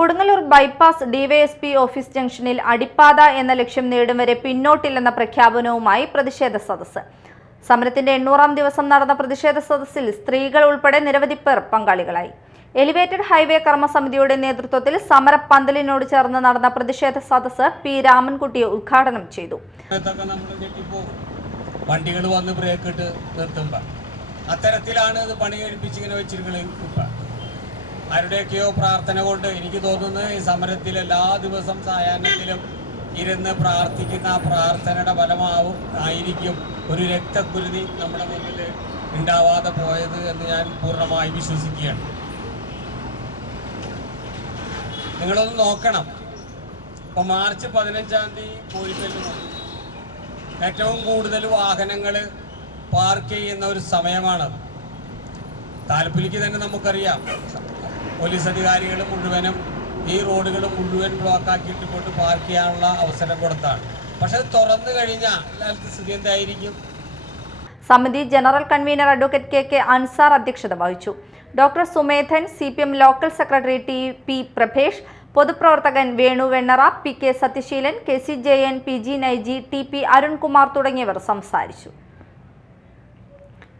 Kodungallur bypass DYSP office ജംഗ്ഷനിൽ അടിപ്പാത എന്ന ലക്ഷ്യം നേടും വരെ പിന്നോട്ടില്ലെന്ന പ്രഖ്യാപനവുമായി പ്രതിഷേധ സദസ്സ്. സമരത്തിന്റെ 800-ാം ദിവസം നടന്ന പ്രതിഷേധ സദസ്സിൽ സ്ത്രീകൾ ഉൾപ്പെടെ നിരവധി പേർ പങ്കാളികളായി. എലിവേറ്റഡ് ഹൈവേ കർമ്മസമിതിയുടെ നേതൃത്വത്തിൽ സമരപ്പന്തലിനോട് ചേർന്ന് നടന്ന പ്രതിഷേധ സദസ്സ് പി രാമൻകുട്ടി ഉദ്ഘാടനം ചെയ്തു. വണ്ടികൾ വന്ന് ബ്രേക്ക് ഇട്ട് നിർത്തുമ്പോൾ അത്തരത്തിലാണ് ഇത് പണി കഴിപ്പിച്ചിങ്ങനെ വെച്ചിരിക്കുന്നത്. ആരുടെയൊക്കെയോ പ്രാർത്ഥന കൊണ്ട് എനിക്ക് തോന്നുന്നത് ഈ സമരത്തിൽ എല്ലാ ദിവസം സായാഹ്നത്തിലും ഇരുന്ന് പ്രാർത്ഥിക്കുന്ന ആ പ്രാർത്ഥനയുടെ ആയിരിക്കും ഒരു രക്തക്കുരുതി നമ്മുടെ മുന്നിൽ ഉണ്ടാവാതെ പോയത് എന്ന് ഞാൻ പൂർണ്ണമായി വിശ്വസിക്കുകയാണ്. നിങ്ങളൊന്ന് നോക്കണം, ഇപ്പം മാർച്ച് 15-ാം തീയതി കോഴിക്കോട് ഏറ്റവും കൂടുതൽ വാഹനങ്ങൾ പാർക്ക് ചെയ്യുന്ന ഒരു സമയമാണത്. താലപ്പൊലിക്ക് തന്നെ നമുക്കറിയാം, പോലീസ് അധികാരികൾ മുഴുവനും ഈ റോഡുകൾ മുഴുവൻ ബ്ലോക്കാക്കിയിട്ട് കൊണ്ട് പാർക്ക് ചെയ്യാനുള്ള അവസരം കൊടുത്താണ്. പക്ഷെ അത് തുറന്നു കഴിഞ്ഞാൽ സ്ഥിതി എന്തായിരിക്കും? സമിതി general convener advocate K Ansar അധ്യക്ഷത വഹിച്ചു. Doctor Sumedhan, CPM local secretary TP Prabhesh, പൊതുപ്രവർത്തകൻ Venu Vennara, PK Sathyaseelan, KC Jayan, PG Naiji, TP Arunkumar തുടങ്ങിയവർ സംസാരിച്ചു.